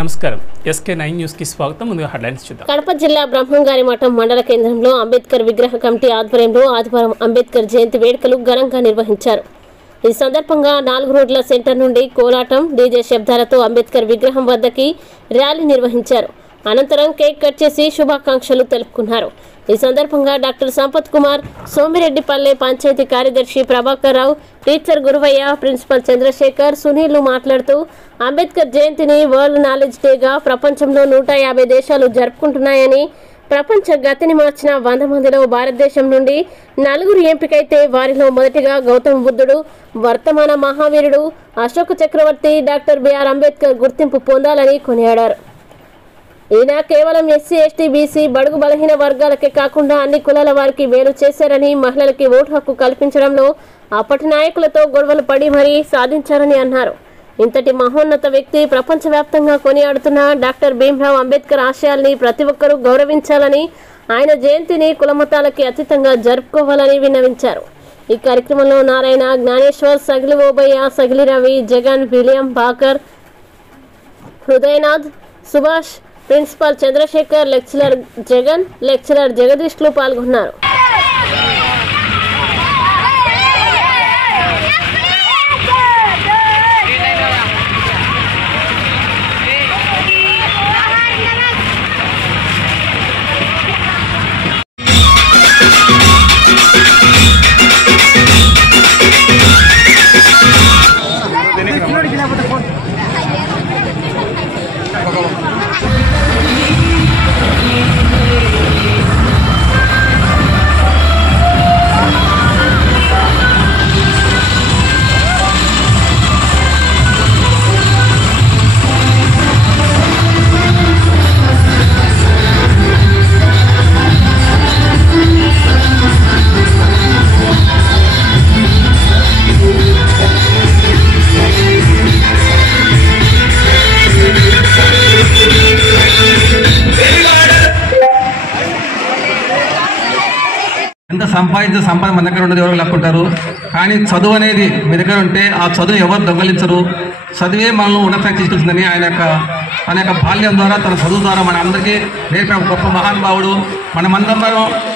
నమస్కారం SK9 news కి స్వాగతం. ముందుగా హెడ్లైన్స్ చూద్దాం. కడప జిల్లా బ్రహ్మంగారి మఠం మండల కేంద్రంలో అంబేద్కర్ విగ్రహ కమిటీ ఆధ్వర్యంలో ఆదివారం అంబేద్కర్ జయంతి వేడుకలు ఘనంగా నిర్వహించారు. ఈ సందర్భంగా 4 రోడ్ల సెంటర్ నుండి కోలాటం, డీజే శబ్దాలతో అంబేద్కర్ విగ్రహం వద్దకి ర్యాలీ నిర్వహించారు. అనంతరం కేక్ కట్ చేసి శుభాకాంక్షలు తెలుపుకున్నారు. ఈ సందర్భంగా డాక్టర్ సంపత్ కుమార్, సోమిరెడ్డిపల్లె పంచాయతీ కార్యదర్శి ప్రభాకర్ రావు, టీచర్ గురువయ్య, ప్రిన్సిపల్ చంద్రశేఖర్, సునీల్ మాట్లాడుతూ అంబేద్కర్ జయంతిని వరల్డ్ నాలెడ్జ్ డేగా ప్రపంచంలో 150 దేశాలు జరుపుకుంటున్నాయని, ప్రపంచ గతిని మార్చిన 100 మందిలో భారతదేశం నుండి 4 ఎంపికైతే వారిలో మొదటిగా గౌతమ బుద్ధుడు, వర్తమాన మహావీరుడు అశోక చక్రవర్తి డాక్టర్ బిఆర్ అంబేద్కర్ గుర్తింపు పొందాలని కొనియాడారు. ఈయన కేవలం SC, ST, BC బడుగు బలహీన వర్గాలకే కాకుండా అన్ని కులాల వారికి మేలు చేశారని, మహిళలకి ఓటు హక్కు కల్పించడంలో అప్పటి నాయకులతో గొడవలు పడి మరీ సాధించారని అన్నారు. ఇంతటి మహోన్నత వ్యక్తి ప్రపంచవ్యాప్తంగా కొనియాడుతున్న డాక్టర్ భీమ్రావ్ అంబేద్కర్ ఆశయాల్ని ప్రతి ఒక్కరూ గౌరవించాలని, ఆయన జయంతిని కులమతాలకి అతీతంగా జరుపుకోవాలని విన్నవించారు. ఈ కార్యక్రమంలో Narayana, Gnaneshwar, Sagili Obaiah, Sagili Ravi, Jagan, William, Bakar, Hridayanath, Subhash, principal Chandrasekhar, lecturer Jagan, lecturer జగదీష్లు పాల్గొన్నారు. ఎంత సంపాదించిన సంపద మన దగ్గర ఉండదు, ఎవరు లక్కుంటారు. కానీ చదువు అనేది మీ దగ్గర ఉంటే ఆ చదువు ఎవరు దొంగలించరు. చదువే మనల్ని ఉన్నతానికి తీసుకొచ్చిందని ఆయన యొక్క బాల్యం ద్వారా, తన చదువు ద్వారా మన అందరికీ నేర్పిన గొప్ప మహానుభావుడు. మనమందరం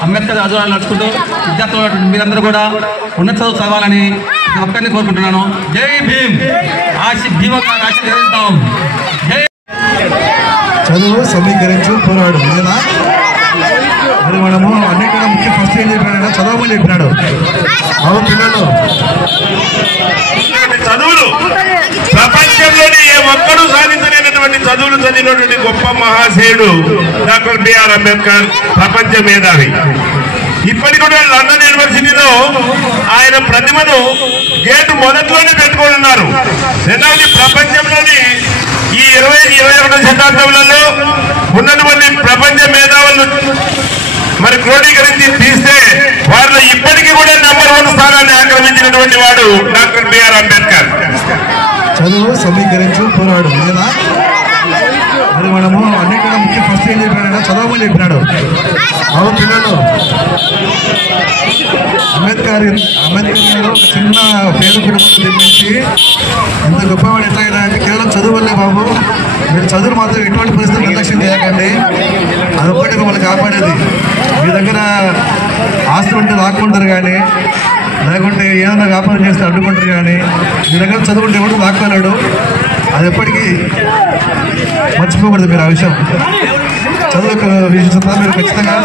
అంబేద్కర్ చదువులు నడుచుకుంటూ విద్యార్థులు మీరందరూ కూడా ఉన్నత చదువు చదవాలని ఒక్కరిని కోరుకుంటున్నాను. జై భీమ్. భీమంగా రాసి జరుగుతాం. జై చదువు సమీకరించు పోరాడు. మరి మనము అన్నిటికన్నా ముఖ్యం ఫస్ట్ ఏం చెప్పినాడు, చదవమని చెప్పినాడు. అవును పిల్లలు, చదువులు ప్రపంచంలోని ఏ ఒక్కడూ సాధించలేనటువంటి చదువులు చదివినటువంటి గొప్ప మహాశయుడు డాక్టర్ బిఆర్ అంబేద్కర్, ప్రపంచ మేధావి. ఇప్పటికి కూడా లండన్ యూనివర్సిటీలో ఆయన ప్రతిమను గేటు మొదట్లోనే పెట్టుకొని ఉన్నారు. రెండవది, ప్రపంచంలోని ఈ 20-21వ శతాబ్దంలో ఉన్నటువంటి ప్రపంచ మేధావులను మరి క్రోడీకరించి తీస్తే వారిలో ఇప్పటికీ కూడా నెంబర్ 1 స్థానాన్ని ఆక్రమించినటువంటి వాడు డాక్టర్ బిఆర్ అంబేద్కర్. చదువు సమీకరించు పోరాడు. మరి మనము అన్నిటికన్నా ముఖ్యం ఫస్ట్ ఏం చెప్పినాడు, చదవమని చెప్పినాడు. అవును పిల్లలు, అంబేద్కర్ గారు చిన్న పేద కుటుంబం నిర్మించి ఇంత గొప్పవాడు ఎట్లా అంటే కేవలం చదువు వల్లే బాబు. మీరు చదువు మాత్రం ఎటువంటి పరిస్థితులు నిర్లక్ష్యం చేయకండి, అదొక్కటి మిమ్మల్ని కాపాడేది. మీ దగ్గర ఆస్తులు ఉంటే లాక్కుంటారు, కానీ లేకుంటే ఏదైనా వ్యాపారం చేస్తే అడ్డుకుంటారు, కానీ మీ దగ్గర చదువుకుంటే ఎవరు లాక్కోలేడు. అది ఎప్పటికీ మర్చిపోకూడదు మీరు ఆ విషయం. చదువు యొక్క విషయం మీరు ఖచ్చితంగా